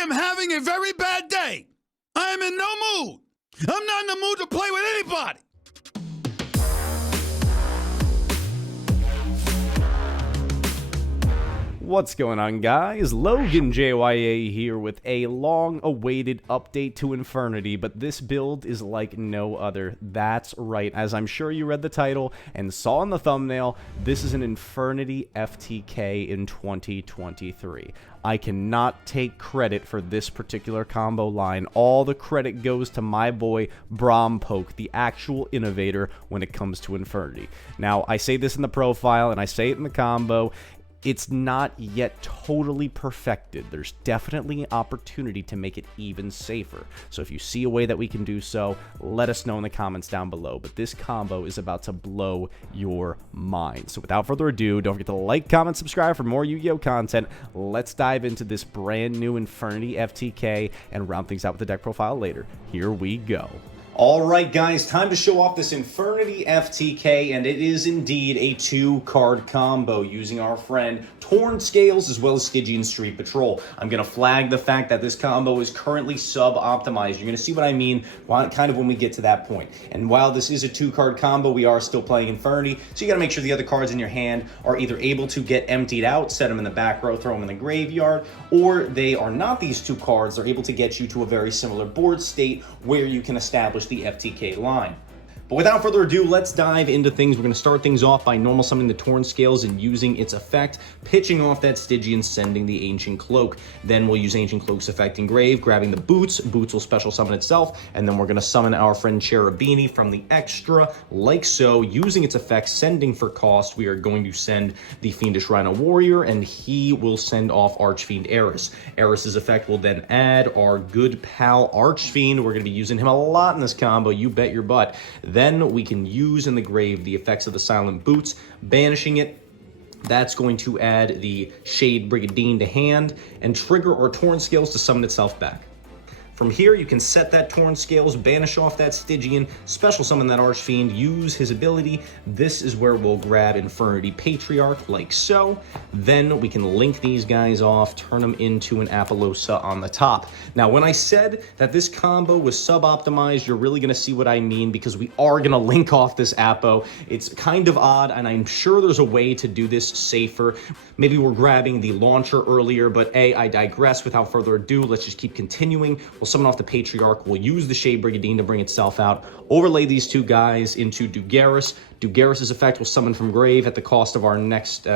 am having a very bad day. I am in no mood. I'm not in the mood to play with anybody. What's going on, guys? Logan JYA here with a long-awaited update to Infernity, but this build is like no other. That's right, as I'm sure you read the title and saw in the thumbnail, this is an Infernity FTK in 2023. I cannot take credit for this particular combo line. All the credit goes to my boy BrahimPoke, the actual innovator when it comes to Infernity. Now, I say this in the profile and I say it in the combo. It's not yet totally perfected. There's definitely an opportunity to make it even safer. So if you see a way that we can do so, let us know in the comments down below. But this combo is about to blow your mind. So without further ado, don't forget to like, comment, subscribe for more YuGiOh content. Let's dive into this brand new Infernity FTK and round things out with the deck profile later. Here we go. Alright guys, time to show off this Infernity FTK, and it is indeed a two-card combo using our friend Torn Scales as well as Stygian Street Patrol. I'm going to flag the fact that this combo is currently sub-optimized. You're going to see what I mean kind of when we get to that point. And while this is a two-card combo, we are still playing Infernity, so you got to make sure the other cards in your hand are either able to get emptied out, set them in the back row, throw them in the graveyard, or they are not these two cards. They're able to get you to a very similar board state where you can establish the FTK line. But without further ado, let's dive into things. We're going to start things off by normal summoning the Torn Scales and using its effect, pitching off that Stygian, sending the Ancient Cloak. Then we'll use Ancient Cloak's effect Engrave, grabbing the Boots. Boots will special summon itself, and then we're going to summon our friend Cherubini from the extra, like so. Using its effect, sending for cost, we are going to send the Fiendish Rhino Warrior, and he will send off Archfiend Eris. Eris's effect will then add our good pal Archfiend. We're going to be using him a lot in this combo, you bet your butt. Then we can use in the grave the effects of the Silent Boots, banishing it. That's going to add the Shade Brigandine to hand and trigger our Torn Scales to summon itself back. From here, you can set that Torn Scales, banish off that Stygian, special summon that Archfiend, use his ability. This is where we'll grab Infernity Patriarch, like so. Then we can link these guys off, turn them into an Apollousa on the top. Now, when I said that this combo was sub-optimized, you're really going to see what I mean, because we are going to link off this Apo. It's kind of odd, and I'm sure there's a way to do this safer. Maybe we're grabbing the launcher earlier, but I digress. Without further ado, let's just keep continuing. We'll summon off the Patriarch. We'll use the Shade Brigandine to bring itself out. Overlay these two guys into Dugaris. Dugaris' effect will summon from grave at the cost of our next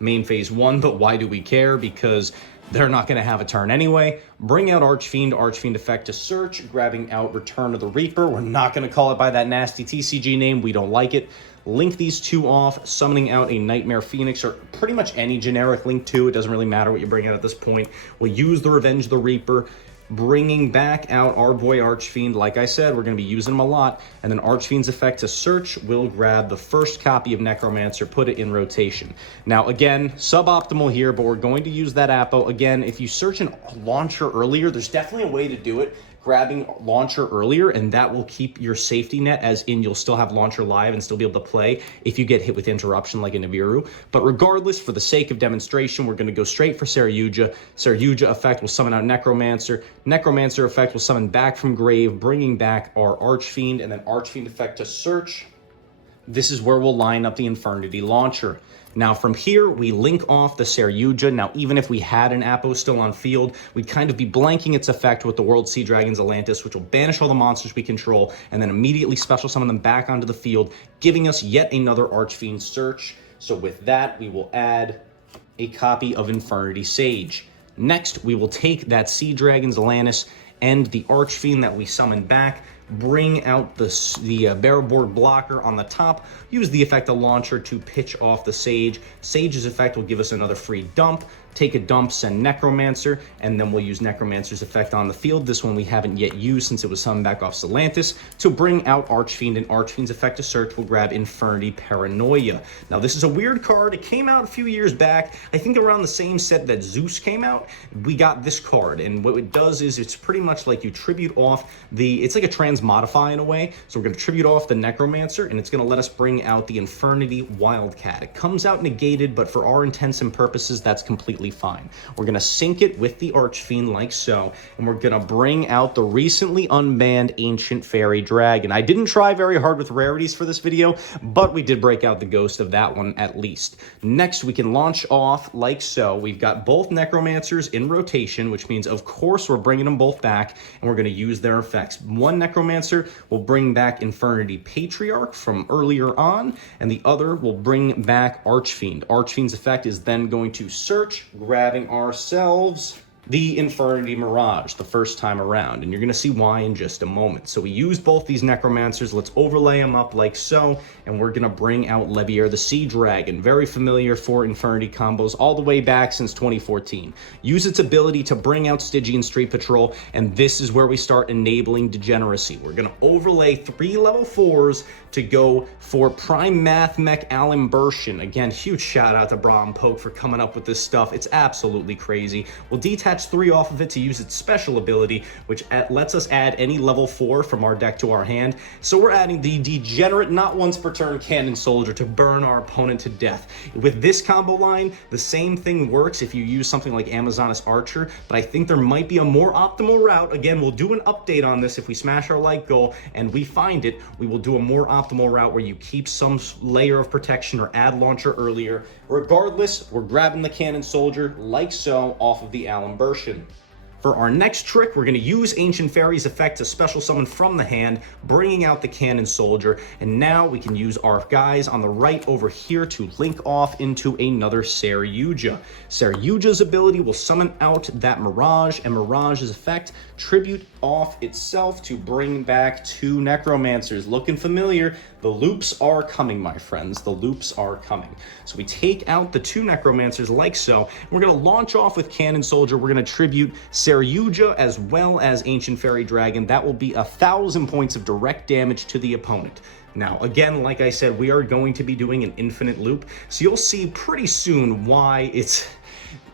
main phase 1, but why do we care? Because they're not going to have a turn anyway. Bring out Archfiend, Archfiend effect to search, grabbing out Return of the Reaper. We're not going to call it by that nasty TCG name. We don't like it. Link these two off, summoning out a Nightmare Phoenix, or pretty much any generic Link 2. It doesn't really matter what you bring out at this point. We'll use the Revenge of the Reaper, bringing back out our boy Archfiend. Like I said, we're going to be using him a lot. And then Archfiend's effect to search will grab the first copy of Necromancer, put it in rotation. Now, again, suboptimal here, but we're going to use that Apo. Again, if you search an launcher earlier, there's definitely a way to do it, grabbing launcher earlier, and that will keep your safety net, as in you'll still have launcher live and still be able to play if you get hit with interruption like a Nibiru. But regardless, for the sake of demonstration, we're going to go straight for Saryuja. Saryuja effect will summon out Necromancer. Necromancer effect will summon back from grave, bringing back our Archfiend, and then Archfiend effect to search. This is where we'll line up the Infernity launcher. Now from here, we link off the Saryuja. Now, even if we had an Apo still on field, we'd kind of be blanking its effect with the World Sea Dragons Atlantis, which will banish all the monsters we control, and then immediately special summon them back onto the field, giving us yet another Archfiend search. So with that, we will add a copy of Infernity Sage. Next, we will take that Sea Dragons Atlantis and the Archfiend that we summoned back, bring out the barrelboard blocker on the top, use the effect of launcher to pitch off the Sage. Sage's effect will give us another free dump. Take a dump, send Necromancer, and then we'll use Necromancer's effect on the field. This one we haven't yet used since it was summoned back off Atlantis, to bring out Archfiend, and Archfiend's effect to search will grab Infernity Paranoia. Now, this is a weird card. It came out a few years back. I think around the same set that Zeus came out, we got this card, and what it does is it's pretty much like you tribute off it's like a transmog modify in a way. So we're going to tribute off the Necromancer, and it's going to let us bring out the Infernity Wildcat. It comes out negated, but for our intents and purposes, that's completely fine. We're going to sync it with the Archfiend like so, and we're going to bring out the recently unbanned Ancient Fairy Dragon. I didn't try very hard with rarities for this video, but we did break out the ghost of that one at least. Next, we can launch off like so. We've got both Necromancers in rotation, which means, of course, we're bringing them both back, and we're going to use their effects. One Necromancer will bring back Infernity Patriarch from earlier on, and the other will bring back Archfiend. Archfiend's effect is then going to search, grabbing ourselves the Infernity Mirage the first time around, and you're going to see why in just a moment. So we use both these Necromancers. Let's overlay them up like so, and we're going to bring out Levier the Sea Dragon, very familiar for Infernity combos all the way back since 2014. Use its ability to bring out Stygian Street Patrol, and this is where we start enabling degeneracy. We're going to overlay 3 level 4s to go for Prime Math Mech Alimbertion. Again, huge shout out to BrahimPoke for coming up with this stuff. It's absolutely crazy. We'll detach 3 off of it to use its special ability, which lets us add any level 4 from our deck to our hand. So we're adding the Degenerate Not Once Per Turn Cannon Soldier to burn our opponent to death. With this combo line, the same thing works if you use something like Amazonas Archer, but I think there might be a more optimal route. Again, we'll do an update on this if we smash our like goal and we find it. We will do a more optimal route where you keep some layer of protection or add launcher earlier. Regardless, we're grabbing the Cannon Soldier like so off of the Alimbertion. For our next trick, we're going to use Ancient Fairy's effect to special summon from the hand, bringing out the Cannon Soldier, and now we can use our guys on the right over here to link off into another YuGiOh. YuGiOh's ability will summon out that Mirage, and Mirage's effect tribute off itself to bring back 2 Necromancers. Looking familiar? The loops are coming, my friends. The loops are coming. So we take out the 2 Necromancers like so, and we're going to launch off with Cannon Soldier. We're going to tribute YuGiOh as well as Ancient Fairy Dragon. That will be 1,000 points of direct damage to the opponent. Now, again, like I said, we are going to be doing an infinite loop, so you'll see pretty soon why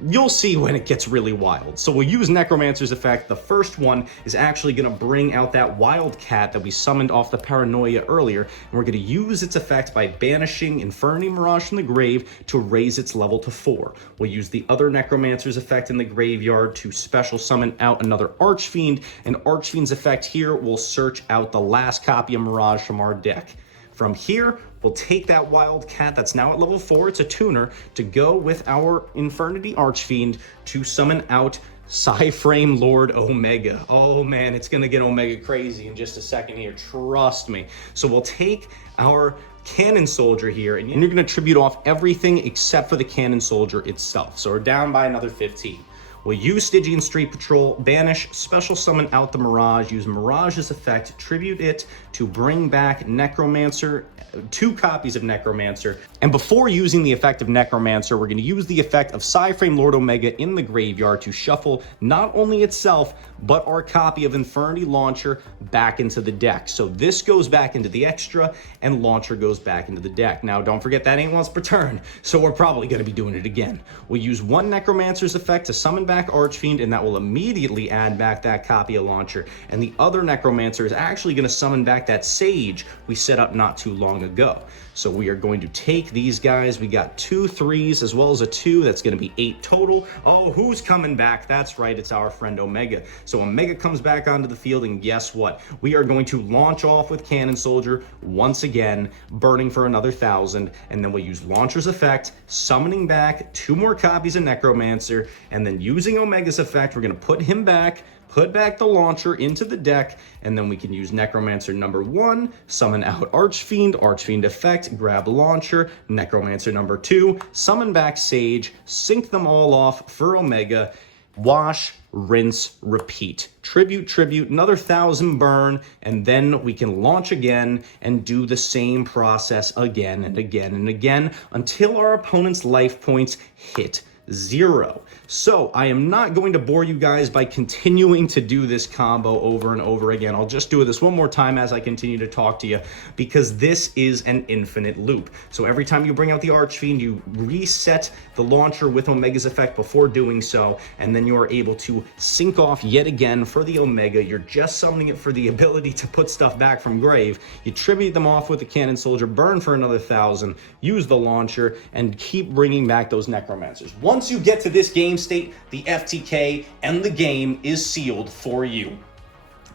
you'll see when it gets really wild. So we'll use Necromancer's effect. The first one is actually going to bring out that Wildcat that we summoned off the Paranoia earlier, and we're going to use its effect by banishing Infernity Mirage from the grave to raise its level to 4. We'll use the other Necromancer's effect in the graveyard to special summon out another Archfiend, and Archfiend's effect here will search out the last copy of Mirage from our deck. From here, we'll take that Wildcat that's now at level 4, it's a tuner, to go with our Infernity Archfiend to summon out Psyframe Lord Omega. Oh man, it's gonna get Omega crazy in just a second here, trust me. So we'll take our Cannon Soldier here, and you're gonna tribute off everything except for the Cannon Soldier itself. So we're down by another 15. We'll use Stygian Street Patrol, banish, special summon out the Mirage, use Mirage's effect, tribute it to bring back Necromancer, 2 copies of Necromancer. And before using the effect of Necromancer, we're going to use the effect of Psyframe Lord Omega in the graveyard to shuffle not only itself, but our copy of Infernity Launcher back into the deck. So this goes back into the extra, and Launcher goes back into the deck. Now, don't forget that ain't once per turn, so we're probably going to be doing it again. We'll use 1 Necromancer's effect to summon back Archfiend, and that will immediately add back that copy of Launcher. And the other Necromancer is actually going to summon back that Sage we set up not too long ago. So we are going to take these guys. We got 2 3s as well as a 2. That's going to be 8 total. Oh, who's coming back? That's right, it's our friend Omega. So Omega comes back onto the field, and guess what? We are going to launch off with Cannon Soldier once again, burning for another 1,000, and then we'll use Launcher's effect, summoning back 2 more copies of Necromancer, and then using Omega's effect, we're going to put him back, put back the Launcher into the deck, and then we can use Necromancer number 1, summon out Archfiend, Archfiend effect, grab Launcher, Necromancer number 2, summon back Sage, sync them all off for Omega, wash, rinse, repeat. Tribute, another 1,000 burn, and then we can launch again and do the same process again and again and again until our opponent's life points hit 0. So I am not going to bore you guys by continuing to do this combo over and over again. I'll just do this one more time as I continue to talk to you, because this is an infinite loop. So every time you bring out the Archfiend, you reset the launcher with Omega's effect before doing so, and then you are able to sync off yet again for the Omega. You're just summoning it for the ability to put stuff back from grave. You tribute them off with the Cannon Soldier, burn for another 1,000, use the launcher, and keep bringing back those Necromancers. Once you get to this game state, the FTK and the game is sealed for you.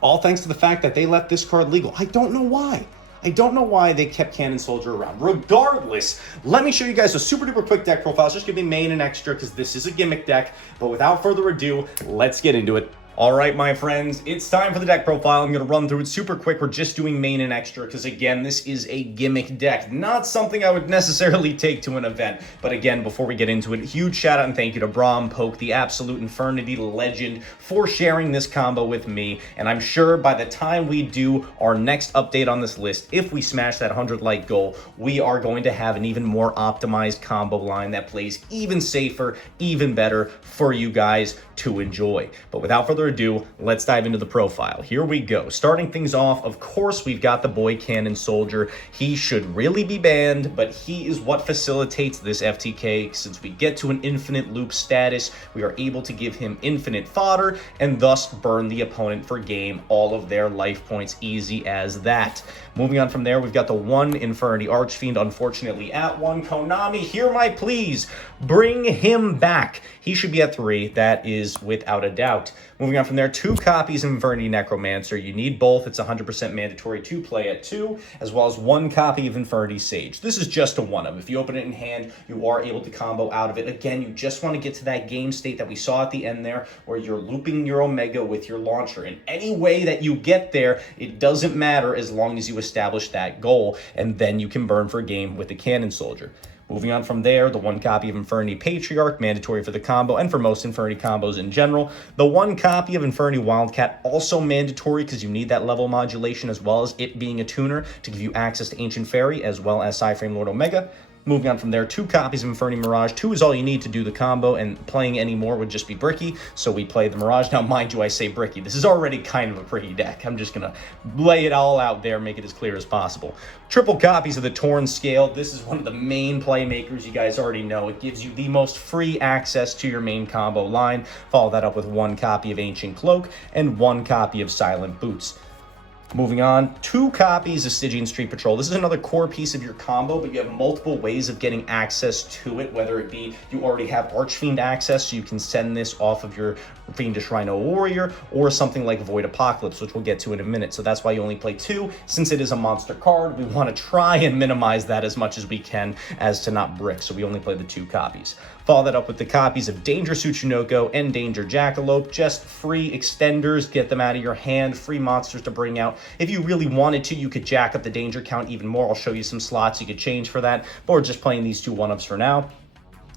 All thanks to the fact that they left this card legal. I don't know why. I don't know why they kept Cannon Soldier around. Regardless, let me show you guys a super duper quick deck profile. It's just gonna be main and extra because this is a gimmick deck. But without further ado, let's get into it. All right, my friends, it's time for the deck profile. I'm going to run through it super quick. We're just doing main and extra because, again, this is a gimmick deck. Not something I would necessarily take to an event. But, again, before we get into it, huge shout out and thank you to BrahimPoke, the absolute Infernity legend, for sharing this combo with me. And I'm sure by the time we do our next update on this list, if we smash that 100 like goal, we are going to have an even more optimized combo line that plays even safer, even better for you guys to enjoy. But without further ado, let's dive into the profile. Here we go. Starting things off, of course, we've got the boy Cannon Soldier. He should really be banned, but he is what facilitates this FTK. Since we get to an infinite loop status, we are able to give him infinite fodder and thus burn the opponent for game, all of their life points, easy as that. Moving on from there, we've got the one Infernity Archfiend, unfortunately at 1. Konami, hear my pleas. Bring him back. He should be at 3. That is without a doubt. Moving on from there, 2 copies of Infernity Necromancer. You need both. It's 100% mandatory to play at 2, as well as 1 copy of Infernity Sage. This is just a one-of. If you open it in hand, you are able to combo out of it. Again, you just want to get to that game state that we saw at the end there, where you're looping your Omega with your launcher. In any way that you get there, it doesn't matter as long as you establish that goal, and then you can burn for game with the Cannon Soldier. Moving on from there, the 1 copy of Infernity Patriarch, mandatory for the combo and for most Infernity combos in general. The 1 copy of Infernity Wildcat, also mandatory because you need that level modulation as well as it being a tuner to give you access to Ancient Fairy as well as Psyframe Lord Omega. Moving on from there, 2 copies of Infernity Mirage. 2 is all you need to do the combo, and playing any more would just be bricky, so we play the Mirage. Now, mind you, I say bricky. This is already kind of a bricky deck. I'm just going to lay it all out there, make it as clear as possible. Triple copies of the Torn Scale. This is one of the main playmakers you guys already know. It gives you the most free access to your main combo line. Follow that up with 1 copy of Ancient Cloak and 1 copy of Silent Boots. Moving on, 2 copies of Stygian Street Patrol. This is another core piece of your combo, but you have multiple ways of getting access to it, whether it be you already have Archfiend access, so you can send this off of your Fiendish Rhino Warrior, or something like Void Apocalypse, which we'll get to in a minute. So that's why you only play 2. Since it is a monster card, we want to try and minimize that as much as we can as to not brick, so we only play the 2 copies. Follow that up with the copies of Danger Tsuchinoko and Danger Jackalope. Just free extenders, get them out of your hand, free monsters to bring out. If you really wanted to, you could jack up the danger count even more. I'll show you some slots you could change for that, but we're just playing these 2 one-ups for now.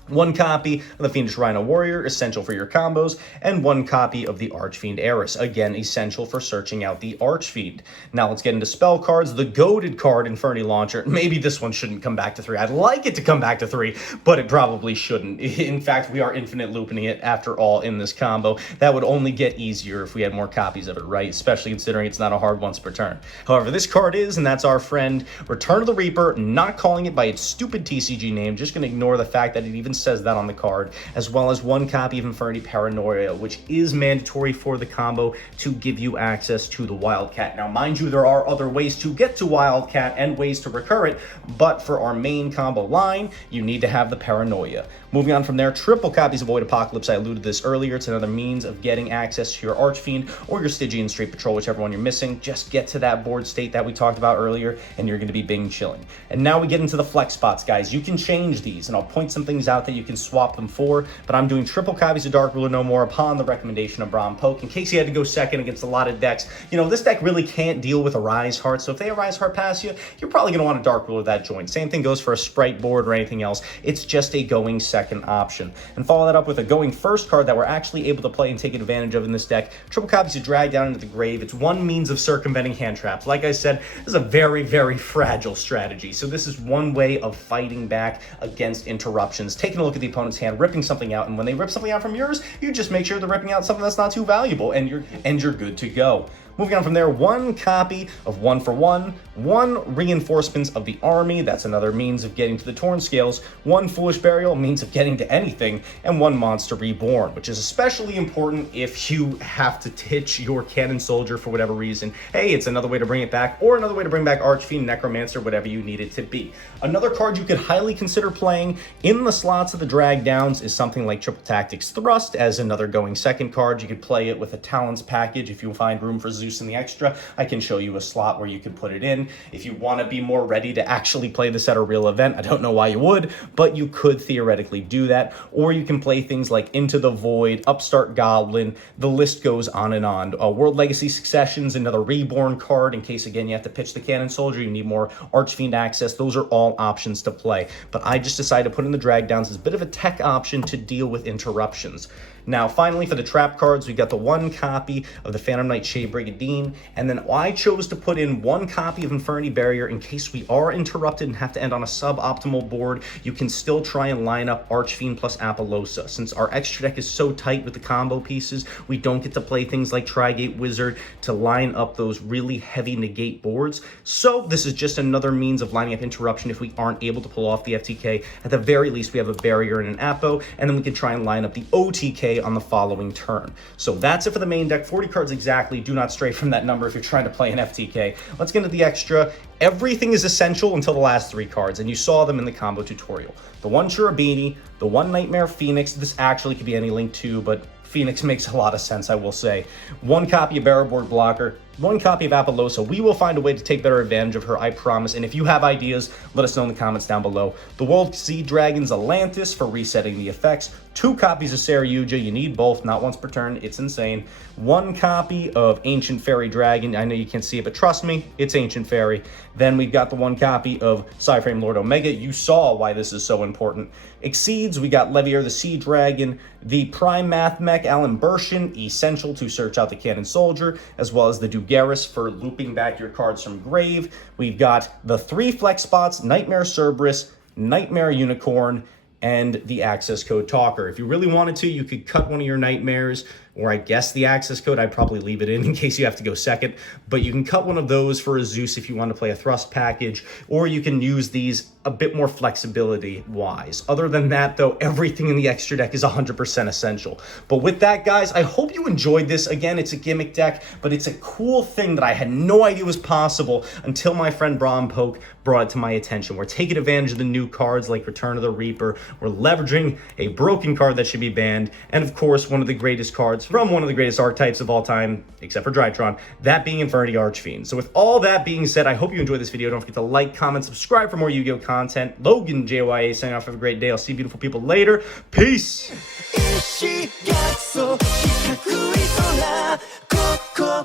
1 copy of the Fiendish Rhino Warrior, essential for your combos, and 1 copy of the Archfiend Eris, again, essential for searching out the Archfiend. Now let's get into spell cards. The goated card, Infernity Launcher. Maybe this one shouldn't come back to 3. I'd like it to come back to 3, but it probably shouldn't. In fact, we are infinite looping it after all in this combo. That would only get easier if we had more copies of it, right? Especially considering it's not a hard once per turn. However, this card is, and that's our friend, Return of the Reaper, not calling it by its stupid TCG name, just going to ignore the fact that it even says that on the card, as well as 1 copy of Infernity Paranoia, which is mandatory for the combo to give you access to the Wildcat. Now, mind you, there are other ways to get to Wildcat and ways to recur it, but for our main combo line, you need to have the Paranoia. Moving on from there, triple copies of Void Apocalypse. I alluded to this earlier. It's another means of getting access to your Archfiend or your Stygian Street Patrol, whichever one you're missing. Just get to that board state that we talked about earlier, and you're going to be bing chilling. And now we get into the flex spots, guys. You can change these, and I'll point some things out that you can swap them for, but I'm doing triple copies of Dark Ruler No More upon the recommendation of BrahimPoke, in case he had to go second against a lot of decks. You know, this deck really can't deal with a Rise Heart, so if they Rise Heart pass you, you're probably going to want to Dark Ruler that joint. Same thing goes for a Sprite board or anything else. It's just a going second second option. And follow that up with a going first card that we're actually able to play and take advantage of in this deck. Triple copies to drag down into the grave. It's one means of circumventing hand traps. Like I said, this is a very, very fragile strategy. So this is one way of fighting back against interruptions. Taking a look at the opponent's hand, ripping something out, and when they rip something out from yours, you just make sure they're ripping out something that's not too valuable, and you're good to go. Moving on from there, one copy of 1 for 1, one reinforcements of the army, that's another means of getting to the Torn Scales, one foolish burial, means of getting to anything, and one monster reborn, which is especially important if you have to ditch your cannon soldier for whatever reason. Hey, it's another way to bring it back, or another way to bring back Archfiend, Necromancer, whatever you need it to be. Another card you could highly consider playing in the slots of the drag downs is something like Triple Tactics Thrust as another going second card. You could play it with a Talons package if you find room for Zeus in the extra. I can show you a slot where you can put it in. If you want to be more ready to actually play this at a real event, I don't know why you would, but you could theoretically do that. Or you can play things like Into the Void, Upstart Goblin, the list goes on and on. World Legacy Successions, another reborn card in case, again, you have to pitch the Cannon Soldier, you need more Archfiend access. Those are all options to play. But I just decided to put in the drag downs as a bit of a tech option to deal with interruptions. Now, finally, for the trap cards, we got the one copy of the Phantom Knight Shade Brigandine, and then I chose to put in one copy of Infernity Barrier in case we are interrupted and have to end on a suboptimal board. You can still try and line up Archfiend plus Apollosa. Since our extra deck is so tight with the combo pieces, we don't get to play things like Trigate Wizard to line up those really heavy negate boards. So this is just another means of lining up interruption if we aren't able to pull off the FTK. At the very least, we have a barrier and an Apo, and then we can try and line up the OTK on the following turn. So that's it for the main deck. 40 cards exactly. Do not stray from that number if you're trying to play an FTK. Let's get into the extra. Everything is essential until the last 3 cards, and you saw them in the combo tutorial. The one Cherubini, the one Nightmare Phoenix. This actually could be any link too, but Phoenix makes a lot of sense, I will say. One copy of Barrowboard Blocker, one copy of Apollosa. We will find a way to take better advantage of her, I promise. And if you have ideas, let us know in the comments down below. The World Sea Dragons Atlantis for resetting the effects. 2 copies of Sarah YuGiOh. You need both, not once per turn. It's insane. 1 copy of Ancient Fairy Dragon. I know you can't see it, but trust me, it's Ancient Fairy. Then we've got the 1 copy of Psyframe Lord Omega. You saw why this is so important. Exceeds, we got Levier the Sea Dragon, the Prime Math Mech Alan Bershin, essential to search out the Cannon Soldier, as well as the Dugaris for looping back your cards from grave. We've got the 3 flex spots, Nightmare Cerberus, Nightmare Unicorn, and the access code Talker. If you really wanted to, you could cut one of your Nightmares, or I guess the access code, I'd probably leave it in case you have to go second, but you can cut one of those for a Zeus if you want to play a Thrust package, or you can use these a bit more flexibility-wise. Other than that, though, everything in the extra deck is 100% essential. But with that, guys, I hope you enjoyed this. Again, it's a gimmick deck, but it's a cool thing that I had no idea was possible until my friend BrahimPoke brought it to my attention. We're taking advantage of the new cards like Return of the Reaper. We're leveraging a broken card that should be banned, and of course, one of the greatest cards from one of the greatest archetypes of all time, except for Drytron, that being Infernity Archfiend. So with all that being said, I hope you enjoyed this video. Don't forget to like, comment, subscribe for more Yu-Gi-Oh content. Logan JYA signing off. Have a great day. I'll see beautiful people later. Peace.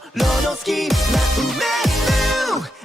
心の隙間埋める